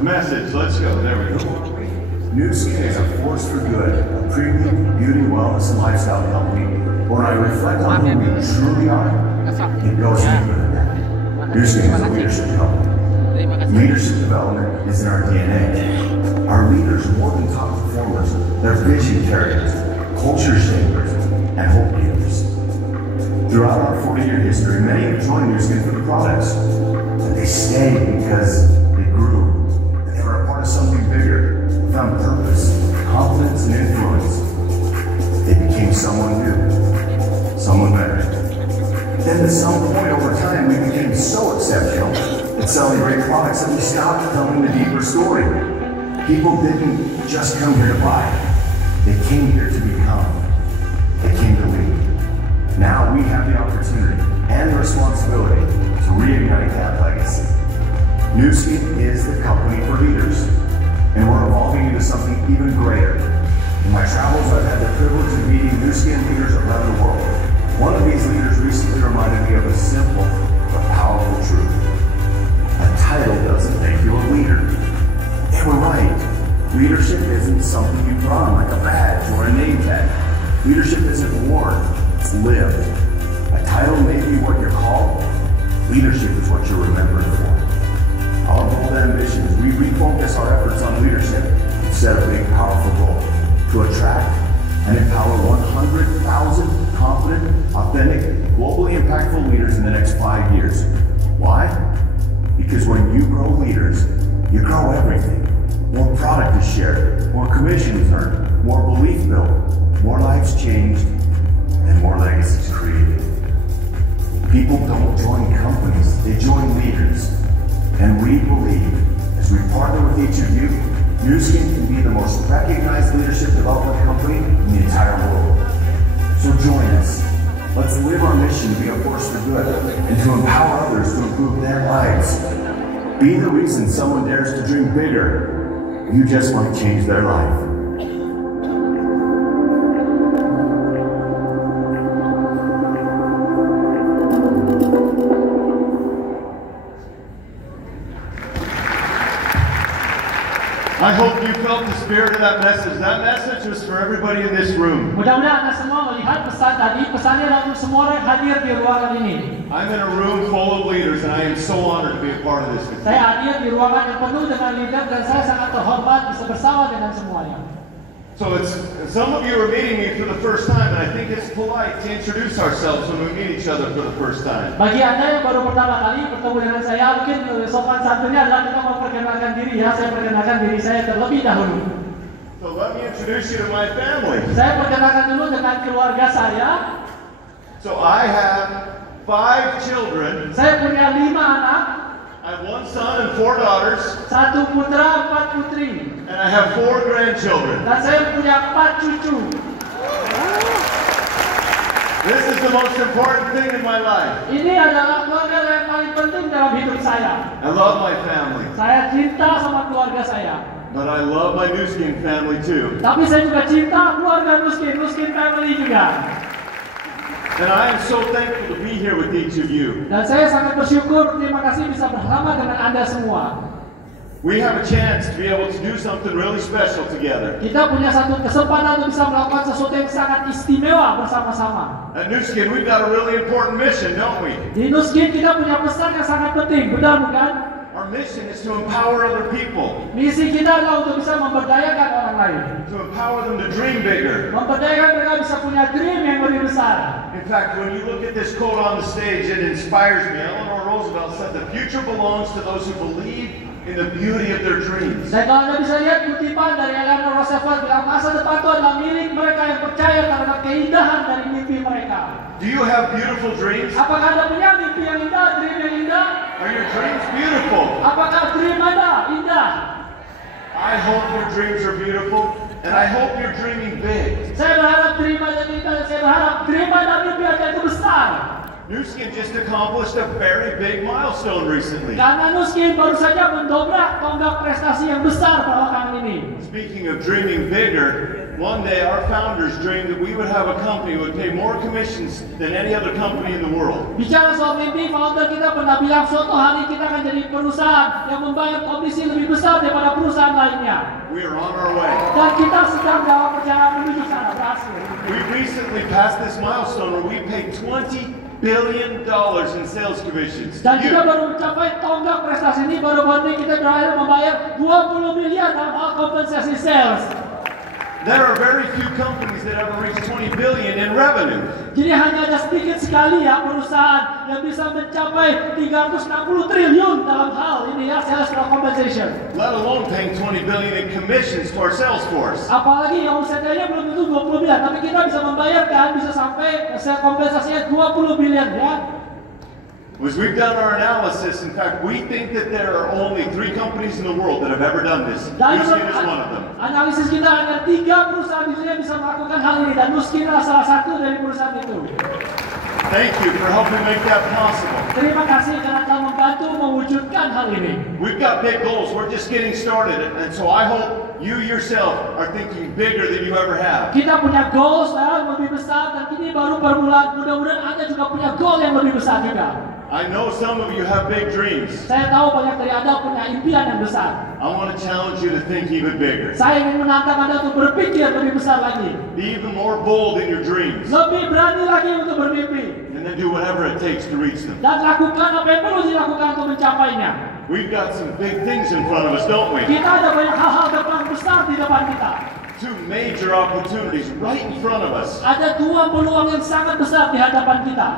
The message, let's go. There we go. Nu Skin is a force for good, a premium beauty, wellness, and lifestyle company. When I reflect on who we truly are, it goes deeper than that. Nu Skin is a leadership company. Leadership development is in our DNA. Our leaders, more than top performers, they're vision carriers, culture shapers, and hope givers. Throughout our 40-year history, many have joined Nu Skin for the products, but they stayed because they grew, and they were a part of something bigger, found purpose, confidence, and influence. They became someone new, someone better. Then at some point over time, we became so exceptional at selling great products that we stopped telling the deeper story. People didn't just come here to buy. They came here to become. They came to lead. Now we have the opportunity and the responsibility to reignite that legacy. Nu Skin is the company for leaders, and we're evolving into something even greater. In my travels, I've had the privilege of meeting Nu Skin leaders around the world. One of these leaders recently reminded me of a simple but powerful truth. A title doesn't make you a leader. They were right. Leadership isn't something you put on like a badge or a name tag. Leadership isn't worn, it's lived. A title may be what you're called. Leadership is what you're remembered for. Our bold ambition is we refocus our efforts on leadership instead of being powerful goal to attract and empower 100,000 confident, authentic, globally impactful leaders in the next 5 years. Why? Because when you grow leaders, you grow everything. More product is shared, more commissions earned, more belief built, more lives changed, and more legacies created. People don't join companies, they join leaders. And we believe, as we partner with each of you, Nu Skin can be the most recognized leadership development company in the entire world. So join us. Let's live our mission to be a force for good and to empower others to improve their lives. Be the reason someone dares to dream bigger. You just might change their life. I hope you felt the spirit of that message. That message was for everybody in this room. Mudah-mudahan Anda semua melihat pesan tadi. Pesannya untuk semua orang hadir di ruangan ini. I'm in a room full of leaders, and I am so honored to be a part of this. Saya hadir di ruangan yang penuh dengan leader dan saya sangat terhormat bisa bersama dengan semuanya. So some of you are meeting me for the first time, and I think it's polite to introduce ourselves when we meet each other for the first time. Bagi Anda yang baru pertama kali bertemu dengan saya, mungkin sopan santunnya adalah kita memperkenalkan diri ya. Saya perkenalkan diri saya terlebih dahulu. So let me introduce you to my family. Saya perkenalkan dulu dengan keluarga saya. So I have 5 children. Saya punya 5 anak. I have 1 son and 4 daughters. 1 putra, 4 putri. And I have 4 grandchildren. Dan saya punya 4 cucu. This is the most important thing in my life. Ini adalah keluarga yang paling penting dalam hidup saya. I love my family. Saya cinta sama keluarga saya. But I love my Nu Skin family too. Tapi saya juga cinta keluarga Nu Skin family juga. And I am so thankful to be here with each of you. Dan saya sangat bersyukur, terima kasih bisa bersama dengan Anda semua. We have a chance to be able to do something really special together. Kita punya satu kesempatan untuk bisa melakukan sesuatu yang sangat istimewa bersama-sama. At Nu Skin, we've got a really important mission, don't we? Di Nu Skin kita punya pesan yang sangat penting, benar bukan? Our mission is to empower other people. Misi kita adalah untuk bisa memberdayakan orang lain. To empower them to dream bigger. Memberdayakan mereka bisa punya dream yang lebih besar. In fact, when you look at this quote on the stage, it inspires me. Eleanor Roosevelt said, "The future belongs to those who believe in the beauty of their dreams." Dan kalau Anda bisa lihat kutipan dari Eleanor Roosevelt bilang masa depan itu adalah milik mereka yang percaya terhadap keindahan dari mimpi mereka. Do you have beautiful dreams? Apakah Anda punya mimpi yang indah, dream yang indah? Are your dreams beautiful? Apakah dream Anda indah? I hope your dreams are beautiful, and I hope you're dreaming big. Saya berharap dream Anda indah, saya berharap dream Anda mimpi Anda itu besar. Nu Skin just accomplished a very big milestone recently. Karena Nu Skin baru saja mendobrak tonggak prestasi yang besar belakangan ini. Speaking of dreaming bigger, One day our founders dreamed that we would have a company who would pay more commissions than any other company in the world. Bicara soal mimpi, founder kita pernah bilang suatu hari kita akan jadi perusahaan yang membayar komisi lebih besar daripada perusahaan lainnya. We are on our way. Dan kita sedang dalam perjalanan menuju sana, berhasil. We recently passed this milestone where we paid $20 billion in sales commissions. Dan kita baru mencapai tonggak prestasi ini, baru-baru ini kita berhasil membayar 20 miliar dalam hal kompensasi sales. There are very few companies that ever reach 20 billion in revenue. Jadi hanya ada sedikit sekali ya perusahaan yang bisa mencapai 360 triliun dalam hal ini ya sales compensation. Let alone paying 20 billion in commissions to our sales force. Apalagi yang omsetnya belum tentu 20 miliar, tapi kita bisa membayarkan bisa sampai kompensasinya 20 miliar ya. As we've done our analysis, in fact, we think that there are only 3 companies in the world that have ever done this. Dan Nu Skin is one of them. analisis kita hanya 3 perusahaan di dunia bisa melakukan hal ini dan Nu Skin adalah salah satu dari perusahaan itu. Thank you for helping make that possible. Terima kasih karena telah membantu mewujudkan hal ini. We've got big goals. We're just getting started. And so I hope you yourself are thinking bigger than you ever have. Kita punya goals yang lebih besar dan ini baru permulaan. Mudah-mudahan Anda juga punya goal yang lebih besar juga. I know some of you have big dreams. Saya tahu banyak dari Anda punya impian yang besar. I want to challenge you to think even bigger. Saya ingin menantang Anda untuk berpikir lebih besar lagi. Be even more bold in your dreams. Lebih berani lagi untuk bermimpi. And then do whatever it takes to reach them. Dan lakukan apa yang perlu dilakukan untuk mencapainya. We've got some big things in front of us, don't we? Kita ada banyak hal-hal depan besar di depan kita. 2 major opportunities right in front of us. Ada 2 peluang yang sangat besar di hadapan kita.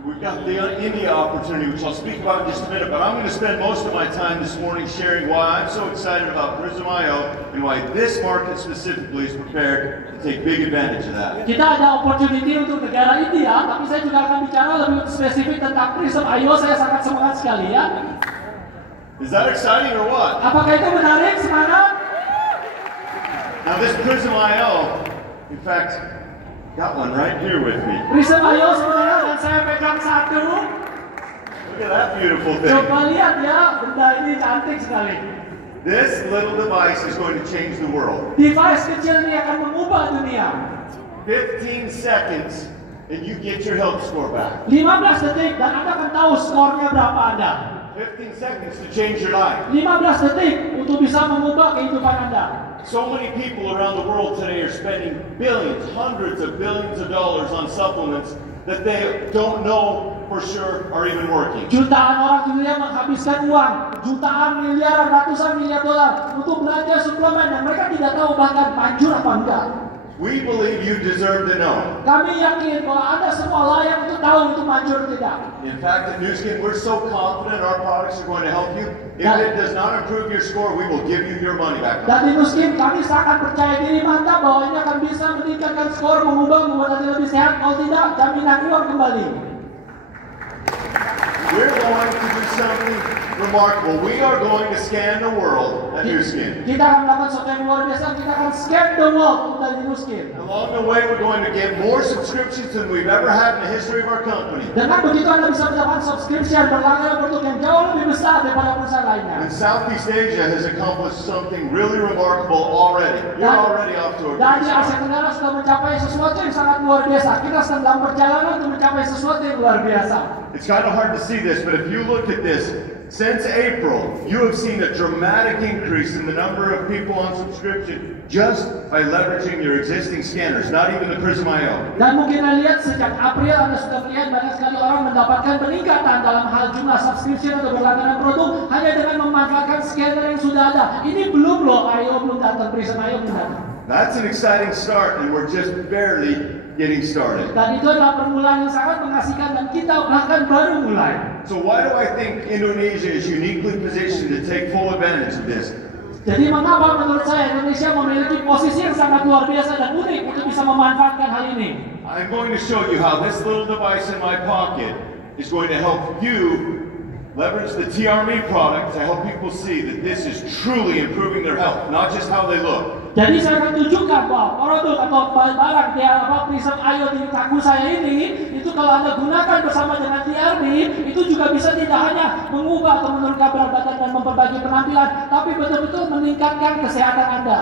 We've got the India opportunity, which I'll speak about in just a minute, but I'm going to spend most of my time this morning sharing why I'm so excited about Prism.io and why this market specifically is prepared to take big advantage of that. Kita ada opportunity untuk negara India, tapi saya juga akan bicara lebih spesifik tentang Prism.io. Saya sangat semangat sekali ya. Is that exciting or what? Apakah itu menarik, semangat? Now this Prism.io, in fact, got one right here with me. Prism.io sebenarnya dan saya pegang satu. Look at that beautiful thing. Coba lihat ya, benda ini cantik sekali. This little device is going to change the world. Device kecil ini akan mengubah dunia. 15 seconds and you get your health score back. 15 detik dan Anda akan tahu skornya berapa Anda. 15 seconds to change your life. 15 detik untuk bisa mengubah kehidupan Anda. So many people around the world today are spending billions, hundreds of billions of dollars on supplements that they don't know for sure are even working. Jutaan orang di dunia menghabiskan uang, jutaan miliaran, ratusan miliar dolar untuk belanja suplemen yang mereka tidak tahu bahkan manjur apa enggak. We believe you deserve to know. Kami yakin bahwa Anda semua layak untuk tahu itu manjur atau tidak. In fact, at Nu Skin, we're so confident our products are going to help you. If it does not improve your score, we will give you your money back. Dan di Nu Skin kami sangat percaya diri mantap bahwa ini akan bisa meningkatkan skor, membuat Anda lebih sehat. Kalau tidak, jaminan uang kembali. We're going to do something remarkable. We are going to scan the world at Nu Skin. Kita akan melakukan sesuatu yang luar biasa. Kita akan scan the world dari Nu Skin. Along the way, we're going to get more subscriptions than we've ever had in the history of our company. Dengan begitu Anda bisa mendapatkan subscription berlangganan produk yang jauh lebih besar daripada perusahaan lainnya. And Southeast Asia has accomplished something really remarkable already. You're already off to a Dan di good Asia start. Tenggara sudah mencapai sesuatu yang sangat luar biasa. Kita sedang dalam perjalanan untuk mencapai sesuatu yang luar biasa. It's kind of hard to see this, but if you look at this, since April, you have seen a dramatic increase in the number of people on subscription just by leveraging your existing scanners, not even the Prism.io. Dan mungkin Anda lihat sejak April Anda sudah melihat banyak sekali orang mendapatkan peningkatan dalam hal jumlah subscription atau berlangganan produk hanya dengan memanfaatkan scanner yang sudah ada. Ini belum loh, IO belum datang, Prism.io belum datang. That's an exciting start, and we're just barely getting started. Dan itu adalah permulaan yang sangat mengasihkan dan kita bahkan baru mulai. So why do I think Indonesia is uniquely positioned to take full advantage of this? Jadi mengapa menurut saya Indonesia memiliki posisi yang sangat luar biasa dan unik untuk bisa memanfaatkan hal ini? I'm going to show you how this little device in my pocket is going to help you leverage the TRME product to help people see that this is truly improving their health, not just how they look. Jadi saya akan tunjukkan bahwa produk atau barang Prism.io di saku saya ini itu kalau Anda gunakan bersama dengan TRME itu juga bisa tidak hanya mengubah atau menurunkan berat badan dan memperbaiki penampilan, tapi betul-betul meningkatkan kesehatan Anda.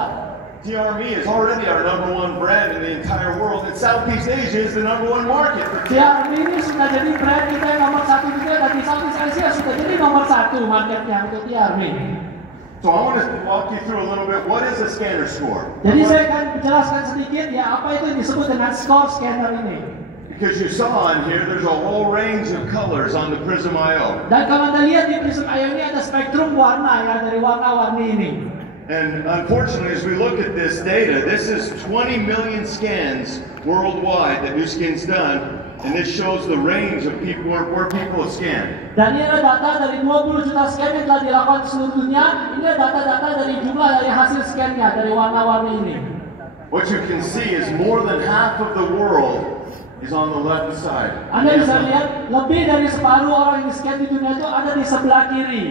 TRMe is already our #1 brand in the entire world, and Southeast Asia is the #1 market. TRMe ini sudah jadi brand kita yang nomor 1 juga, dan di Southeast Asia sudah jadi nomor 1 marketnya untuk TRMe. So I want to walk you through a little bit. What is a scanner score? Jadi saya akan menjelaskan sedikit ya apa itu yang disebut dengan score scanner ini. Because you saw on here, there's a whole range of colors on the Prism IO. Dan kalau Anda lihat di Prism IO ini ada spektrum warna ya, dari warna-warni ini. And unfortunately, as we look at this data, this is 20 million scans worldwide that Nu Skin's done, and this shows the range of people where people have scanned. Dan ini ada data dari 20 juta scan yang telah dilakukan di seluruh dunia. Ini ada data-data dari jumlah dari hasil scannya dari warna-warni ini. What you can see is more than half of the world is on the left side. Anda bisa lihat lebih dari separuh orang yang di-scan di dunia itu ada di sebelah kiri.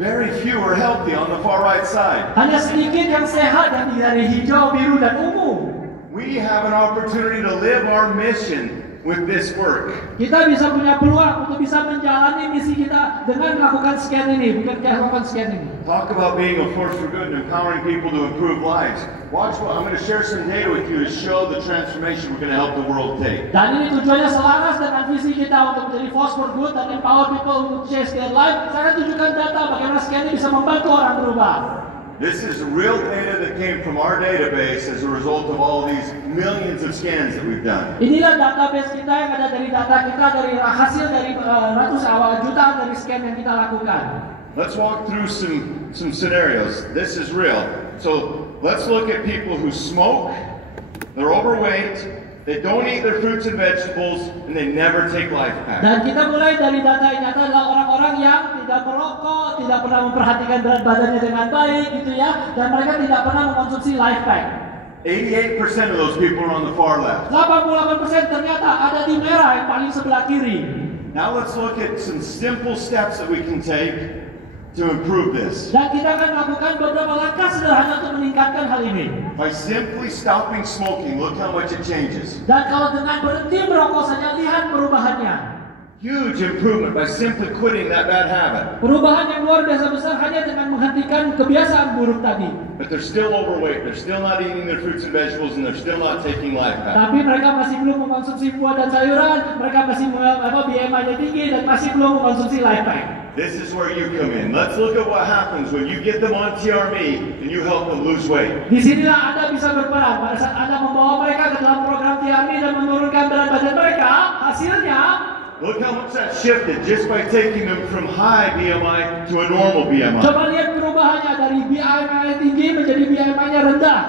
Very few are healthy on the far right side. Hanya sedikit yang sehat dan dari hijau, biru, dan ungu. We have an opportunity to live our mission with this work. Kita bisa punya peluang untuk bisa menjalani misi kita dengan melakukan scan ini, bukan melakukan scan ini. Talk about being a force for good and empowering people to improve lives. Watch what I'm going to share some data with you to show the transformation we're going to help the world take. Dan ini tujuannya selaras dengan visi kita untuk menjadi force for good dan empower people untuk change their life. Saya akan tunjukkan data bagaimana scan ini bisa membantu orang berubah. This is real data that came from our database as a result of all these millions of scans that we've done. Inilah database kita yang ada dari data kita dari hasil dari jutaan dari scan yang kita lakukan. Let's walk through some scenarios. This is real. So let's look at people who smoke, they're overweight, they don't eat their fruits and vegetables, and they never take life packs. Dan kita mulai dari data ini adalah orang-orang yang tidak merokok, tidak pernah memperhatikan berat badannya dengan baik, gitu ya, dan mereka tidak pernah mengkonsumsi life pack. 88% of those people are on the far left. 88% ternyata ada di merah yang paling sebelah kiri. Now let's look at some simple steps that we can take to improve this. Dan kita akan melakukan beberapa langkah sederhana untuk meningkatkan hal ini. By simply stopping smoking, look how much it changes. Dan kalau dengan berhenti merokok saja, lihat perubahannya. Huge improvement by simply quitting that bad habit. Perubahan yang luar biasa besar hanya dengan menghentikan kebiasaan buruk tadi. But they're still overweight, they're still not eating their fruits and vegetables, and they're still not taking life packs. Tapi mereka masih belum mengkonsumsi buah dan sayuran, mereka masih BMI-nya tinggi dan masih belum mengkonsumsi life pack. This is where you come in. Let's look at what happens when you get them on TRMe and you help them lose weight. Disinilah Anda bisa berperan. Pada saat Anda membawa mereka ke dalam program TRMe dan menurunkan berat badan mereka, hasilnya look how much that shifted just by taking them from high BMI to a normal BMI. Coba lihat perubahannya dari BMI tinggi menjadi BMI-nya rendah.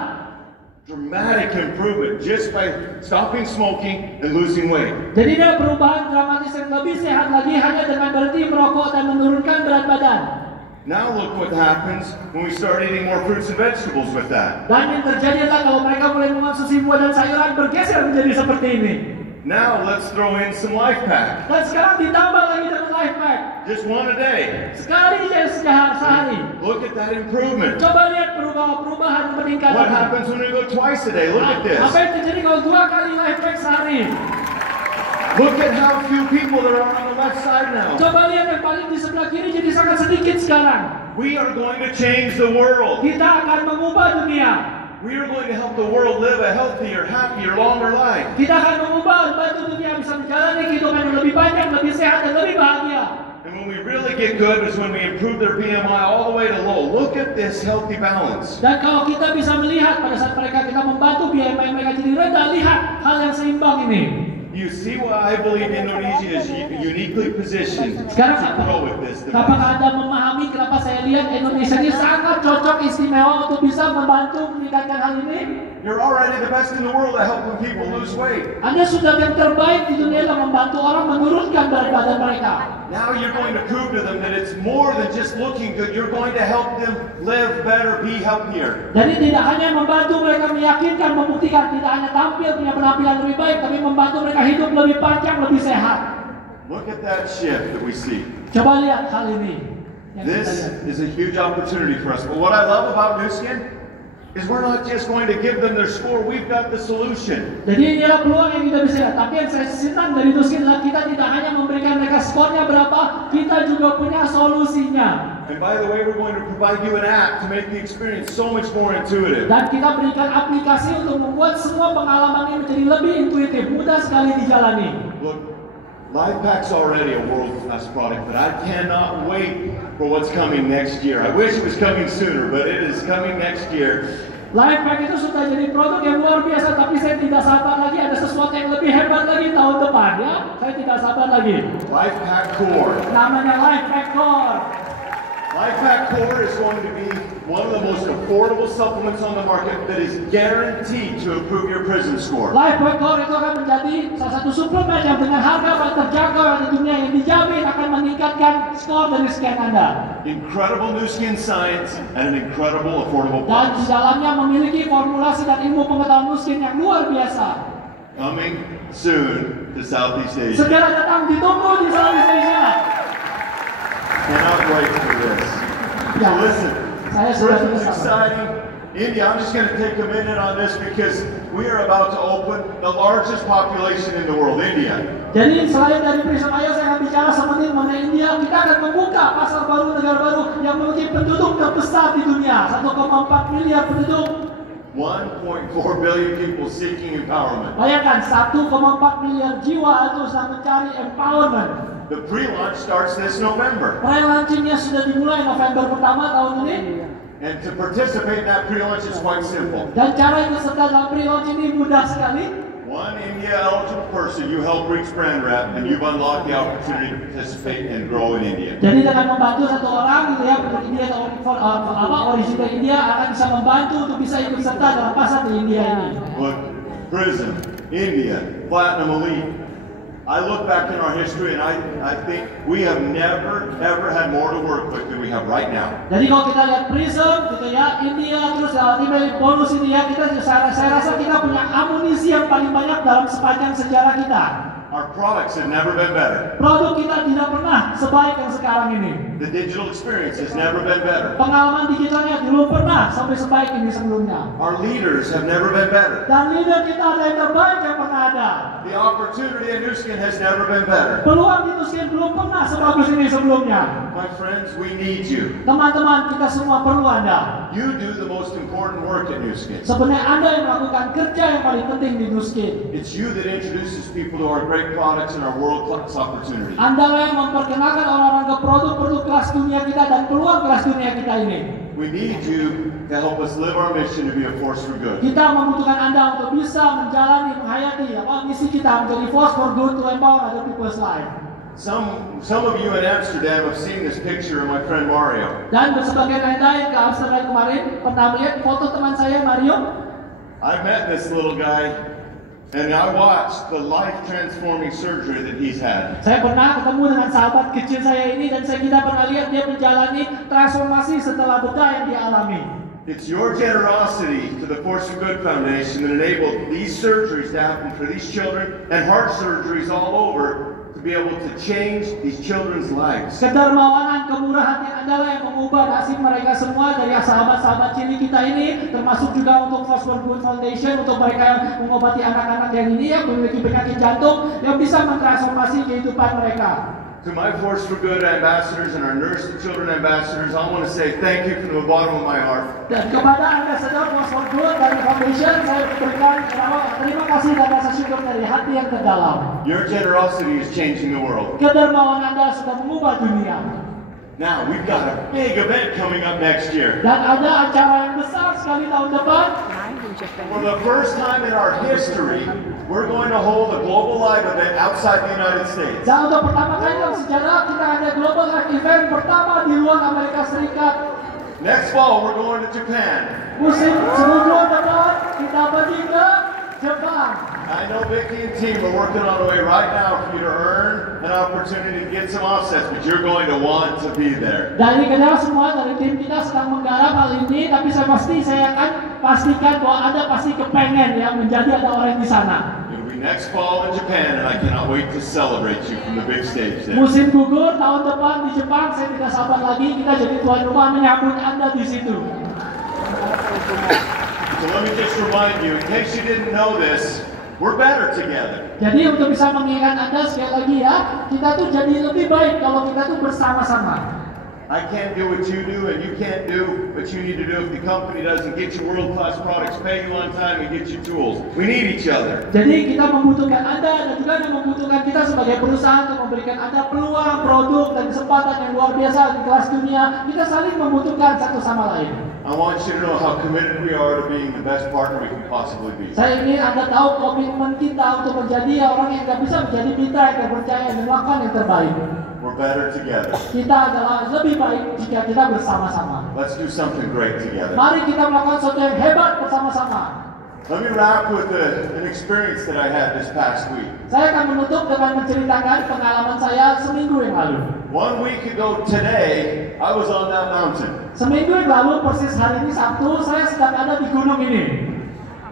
Dramatic improvement just by stopping smoking and losing weight. Jadi ada perubahan dramatis yang lebih sehat lagi hanya dengan berhenti merokok dan menurunkan berat badan. Now look what happens when we start eating more fruits and vegetables with that. Dan yang terjadi adalah kalau mereka mulai mengonsumsi buah dan sayuran bergeser menjadi seperti ini. Now let's throw in some life pack. Dan sekarang ditambah lagi dengan life pack. Just one a day. Sekali saja sehari. Look at that improvement. Coba lihat perubahan peningkatan. What happens when we go twice a day? Look at this. Apa yang terjadi kalau 2 kali life pack sehari? Look at how few people there are on the left side now. Coba lihat yang paling di sebelah kiri jadi sangat sedikit sekarang. We are going to change the world. Kita akan mengubah dunia. We are going to help the world live a healthier, happier, longer life. Kita akan mengubah, bantu dunia bisa menjalani kehidupan yang lebih panjang, lebih sehat, dan lebih bahagia. And when we really get good is when we improve their BMI all the way to low. Look at this healthy balance. Dan kalau kita bisa melihat pada saat kita membantu BMI mereka jadi rendah, lihat hal yang seimbang ini. You see why I believe Indonesia is uniquely positioned Sekarang to grow with this device. apakah Anda memahami kenapa saya lihat Indonesia ini sangat cocok istimewa untuk bisa membantu meningkatkan hal ini? You're already the best in the world at helping people lose weight. Anda sudah yang terbaik di dunia dalam membantu orang menurunkan berat badan mereka. Now you're going to prove to them that it's more than just looking good. You're going to help them live better, be healthier. Jadi tidak hanya membantu mereka meyakinkan, membuktikan, tidak hanya tampil punya penampilan lebih baik, tapi membantu mereka hidup lebih panjang, lebih sehat. Look at that shift that we see. Coba lihat hal ini. This is a huge opportunity for us. But what I love about Nu Skin, is we're not just going to give them their score, we've got the solution. Jadi inilah peluang yang kita bisa lihat. Tapi yang saya senang dari Nuskin adalah kita tidak hanya memberikan mereka skornya berapa, kita juga punya solusinya. And by the way, we're going to provide you an app to make the experience so much more intuitive. Dan kita berikan aplikasi untuk membuat semua pengalaman ini menjadi lebih intuitif, mudah sekali dijalani. Look, LifePak's already a world-class product, but I cannot wait for what's coming next year. I wish it was coming sooner, but it is coming next year. LifePak itu sudah jadi produk yang luar biasa, tapi saya tidak sabar lagi. Ada sesuatu yang lebih hebat lagi tahun depan, ya. Saya tidak sabar lagi. LifePak Core. Namanya LifePak Core. LifePak Core is going to be one of the most affordable supplements on the market that is guaranteed to improve your prison score. LifePak Core itu akan menjadi salah satu suplemen yang dengan harga paling terjangkau di dunia yang dijamin akan meningkatkan skor dari scan Anda. Incredible new skin science and an incredible affordable Dan di price. dalamnya memiliki formulasi dan ilmu pengetahuan Nuskin yang luar biasa. Coming soon to Southeast Asia. Segera datang, ditunggu di Southeast Asia. Cannot wait for this. So listen, Saya sudah Prism's bersama. exciting. India, I'm just going to take a minute on this because we are about to open the largest population in the world, India. Jadi selain dari Prism Ayo saya akan bicara seperti mengenai India, kita akan membuka pasar baru, negara baru yang memiliki penduduk terbesar di dunia, 1,4 miliar penduduk. 1.4 billion people seeking empowerment. Bayangkan 1,4 miliar jiwa itu sedang mencari empowerment. The pre-launch starts this November. Pre-launchingnya sudah dimulai November pertama tahun ini. And to participate in that pre-launch is quite simple. Dan cara ikut serta dalam pre-launch ini mudah sekali. One India eligible person you help reach brand rep and you've unlocked the opportunity to participate and grow in India. Jadi dengan membantu satu orang gitu ya, penduduk India atau original India akan bisa membantu untuk bisa ikut serta dalam pasar di India ini. Look, Prism, India, Platinum Elite. I look back in our history and I think we have never ever had more to work with than we have right now. Jadi kalau kita lihat Prism gitu ya, India terus Ultimate bonus ini ya, saya rasa kita punya amunisi yang paling banyak dalam sepanjang sejarah kita. Our products have never been better. Produk kita tidak pernah sebaik yang sekarang ini. The digital experience has never been better. Pengalaman digitalnya belum pernah sampai sebaik ini sebelumnya. Our leaders have never been better. Dan leader kita ada yang terbaik yang pernah ada. The opportunity at Nu Skin has never been better. Peluang di Nuskin belum pernah sebagus ini sebelumnya. My friends, we need you. Teman-teman, kita semua perlu Anda. You do the most important work at Nu Skin. Sebenarnya Anda yang melakukan kerja yang paling penting di Nuskin. It's you that introduces people to our great products and our world-class opportunity. Anda lah yang memperkenalkan orang-orang ke produk-produk kelas dunia kita dan peluang kelas dunia kita ini. We need you to help us live our mission to be a force for good. Kita membutuhkan Anda untuk bisa menjalani, menghayati misi kita menjadi force for good to empower other people's life. Some of you in Amsterdam have seen this picture of my friend Mario. Dan sebagian Anda yang ke Amsterdam kemarin pernah melihat foto teman saya Mario. I met this little guy and I watched the life-transforming surgery that he's had. Saya pernah ketemu dengan sahabat kecil saya ini dan kita pernah lihat dia menjalani transformasi setelah bedah yang dia alami. It's your generosity to the Force for Good Foundation that enabled these surgeries to happen for these children and heart surgeries all over to be able to change these children's lives. Kedermawanan, kemurahan yang Anda lah yang mengubah nasib mereka semua dari sahabat-sahabat cilik kita ini, termasuk juga untuk Force for Good Foundation, untuk mereka yang mengobati anak-anak yang ini yang memiliki penyakit jantung yang bisa mentransformasi kehidupan mereka. To my Force for Good ambassadors and our Nurse to Children ambassadors, I want to say thank you from the bottom of my heart. Dan kepada Anda sedang Force for Good dari Foundation, saya berikan terima kasih dan rasa syukur dari hati yang terdalam. Your generosity is changing the world. Kedermawan Anda sudah mengubah dunia. Now, we've got a big event coming up next year. Dan ada acara yang besar sekali tahun depan. For the first time in our history, we're going to hold a global live event outside the United States. Dan untuk pertama kali dalam sejarah kita ada global live event pertama di luar Amerika Serikat. Next fall, we're going to Japan. Musim sebelum depan kita pergi ke Jepang. I know Vicky and team are working on a way right now for you to earn an opportunity to get some offsets, but you're going to want to be there. Dari kita semua dari tim kita sedang menggarap hal ini, tapi saya akan pastikan bahwa Anda pasti kepengen ya menjadi ada orang di sana. It'll be next fall in Japan, and I cannot wait to celebrate you from the big stage there. Musim gugur tahun depan di Jepang, saya tidak sabar lagi kita jadi tuan rumah menyambut Anda di situ. So let me just remind you, in case you didn't know this, we're better together. Jadi untuk bisa mengingat Anda sekali lagi ya, kita tuh jadi lebih baik kalau kita tuh bersama-sama. I can't do what you do, and you can't do what you need to do if the company doesn't get you world-class products, pay you on time, and get you tools. We need each other. Jadi kita membutuhkan Anda dan juga Anda membutuhkan kita sebagai perusahaan untuk memberikan Anda peluang, produk, dan kesempatan yang luar biasa di kelas dunia. Kita saling membutuhkan satu sama lain. I want you to know how committed we are to being the best partner we can possibly be. Saya ingin Anda tahu komitmen kita untuk menjadi orang yang bisa menjadi mitra yang terpercaya dan melakukan yang terbaik. We're better together. Kita adalah lebih baik jika kita bersama-sama. Let's do something great together. Mari kita melakukan sesuatu yang hebat bersama-sama. Let me wrap with an experience that I had this past week. Saya akan menutup dengan menceritakan pengalaman saya seminggu yang lalu. 1 week ago today, I was on that mountain. Seminggu yang lalu, persis hari ini Sabtu, saya sedang ada di gunung ini.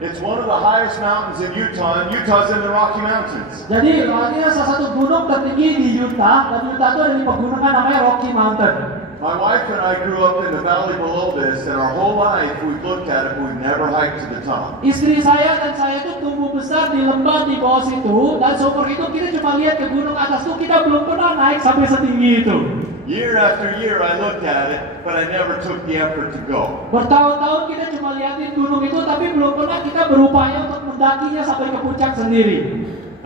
It's one of the highest mountains in Utah, and Utah's in the Rocky Mountains. Jadi, ini salah satu gunung tertinggi di Utah, dan Utah itu ada di pegunungan namanya Rocky Mountain. My wife and I grew up in the valley below this, and our whole life we've looked at it, but we've never hiked to the top. Istri saya dan saya itu tumbuh besar di lembah di bawah situ, dan seumur hidup kita cuma lihat ke gunung atas tuh, kita belum pernah naik sampai setinggi itu. Year after year I looked at it, but I never took the effort to go. Bertahun-tahun kita cuma liatin gunung itu, tapi belum pernah kita berupaya untuk mendakinya sampai ke puncak sendiri.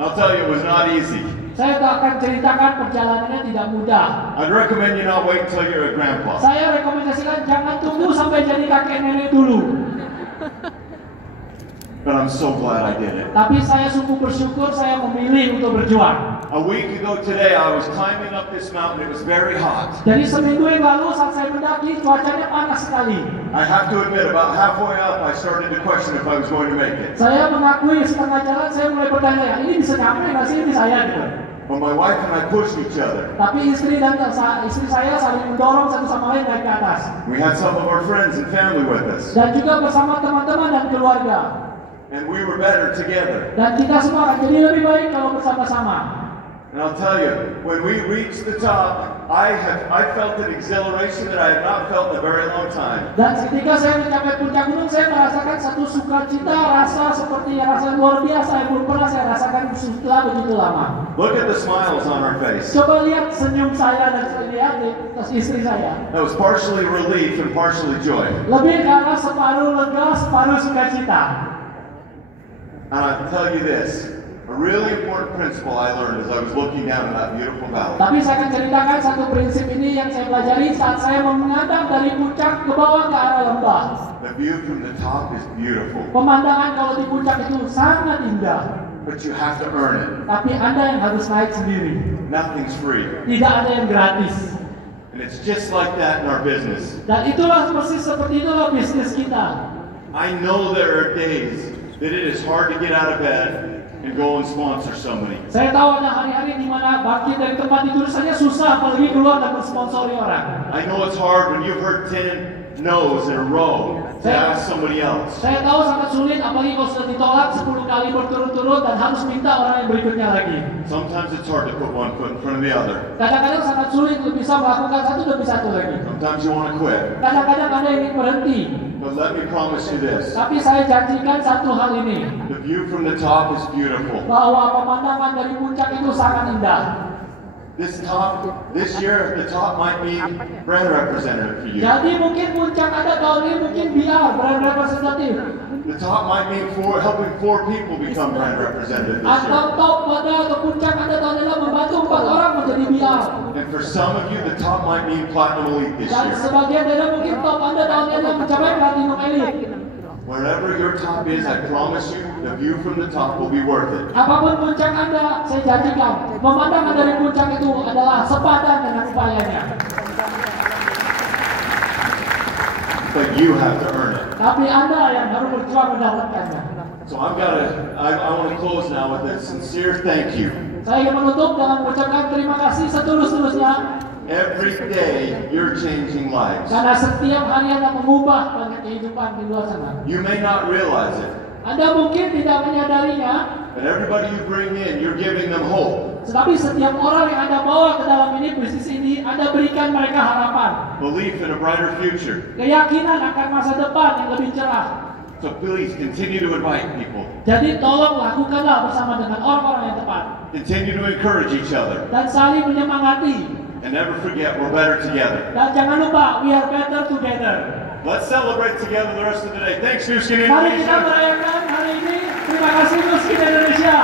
I'll tell you, it was not easy. Saya akan ceritakan perjalanannya tidak mudah. I'd recommend you not wait until you're a grandpa. Saya rekomendasikan jangan tunggu sampai jadi kakek nenek dulu. But I'm so glad I did it. Tapi saya sungguh bersyukur saya memilih untuk berjuang. A week ago today, I was climbing up this mountain. It was very hot. Jadi seminggu yang lalu saat saya mendaki, cuacanya panas sekali. I have to admit, about halfway up, I started to question if I was going to make it. Saya mengakui setengah jalan saya mulai bertanya, ini bisa nyampe nggak sih ini saya gitu. But my wife and I pushed each other. Tapi istri saya saling mendorong satu sama lain naik ke atas. We had some of our friends and family with us. Dan juga bersama teman-teman dan keluarga. And we were better together. Dan kita semua akan jadi lebih baik kalau bersama-sama. And I'll tell you, when we reached the top, I felt an exhilaration that I have not felt in a very long time. Dan ketika saya mencapai puncak gunung, saya merasakan satu sukacita, rasa seperti rasa luar biasa yang belum pernah saya rasakan setelah begitu lama. Look at the smiles on our face. Coba lihat senyum saya dan saya lihat istri saya. That was partially relief and partially joy. Lebih karena separuh lega, separuh sukacita. And I'll tell you this. A really important principle I learned as I was looking down at that beautiful valley. Tapi saya akan ceritakan satu prinsip ini yang saya pelajari saat saya memandang dari puncak ke bawah ke arah lembah. The view from the top is beautiful, Pemandangan kalau di puncak itu sangat indah. but you have to earn it. Tapi Anda yang harus naik sendiri. Nothing's free. Tidak ada yang gratis. And it's just like that in our business. Dan itulah persis seperti itulah bisnis kita. I know there are days that it is hard to get out of bed and go and sponsor somebody. Saya tahu ada hari-hari di mana bangkit dari tempat tidur saja susah, apalagi keluar dan mensponsori orang. I know it's hard when you've heard 10 no's in a row to ask somebody else. Saya tahu sangat sulit, apalagi kalau sudah ditolak 10 kali berturut-turut dan harus minta orang yang berikutnya lagi. Sometimes it's hard to put one foot in front of the other. Kadang-kadang sangat sulit untuk bisa melakukan satu demi satu lagi. Sometimes you want to quit. Kadang-kadang Anda ingin berhenti. But let me promise you this. Tapi saya janjikan satu hal ini. The view from the top is beautiful. Bahwa pemandangan dari puncak itu sangat indah. This year, the top might be brand representative for you. Jadi mungkin puncak Anda tahun ini mungkin BR, brand representatif. The top might mean helping 4 people become brand representative this Atau year. top pada atau puncak Anda tahun ini membantu 4 orang menjadi BR. And for some of you, the top might mean platinum elite this Dan year. sebagian dari mungkin top Anda tahun ini mencapai platinum elite. Wherever your top is, I promise you, the view from the top will be worth it. Apapun puncak Anda, saya janjikan, pemandangan dari puncak itu adalah sepadan dengan upayanya. But you have to earn it. Tapi Anda yang harus berjuang mendapatkannya. So I want to close now with a sincere thank you. Saya ingin menutup dengan mengucapkan terima kasih setulus-tulusnya. Every day, you're changing lives. Karena setiap hari Anda mengubah banyak kehidupan di luar sana. You may not realize it, Anda mungkin tidak menyadarinya, but everybody you bring in, you're giving them hope. tetapi setiap orang yang Anda bawa ke dalam bisnis ini, Anda berikan mereka harapan. Belief in a brighter future. Keyakinan akan masa depan yang lebih cerah. So please continue to invite people. Jadi tolong lakukanlah bersama dengan orang-orang yang tepat. Continue to encourage each other. Dan saling menyemangati. And never forget, we're better together. Dan jangan lupa, we are better together. Let's celebrate together the rest of the day. Thanks, New Skin Mari kita Indonesia. merayakan hari ini. Terima kasih New Skin Indonesia.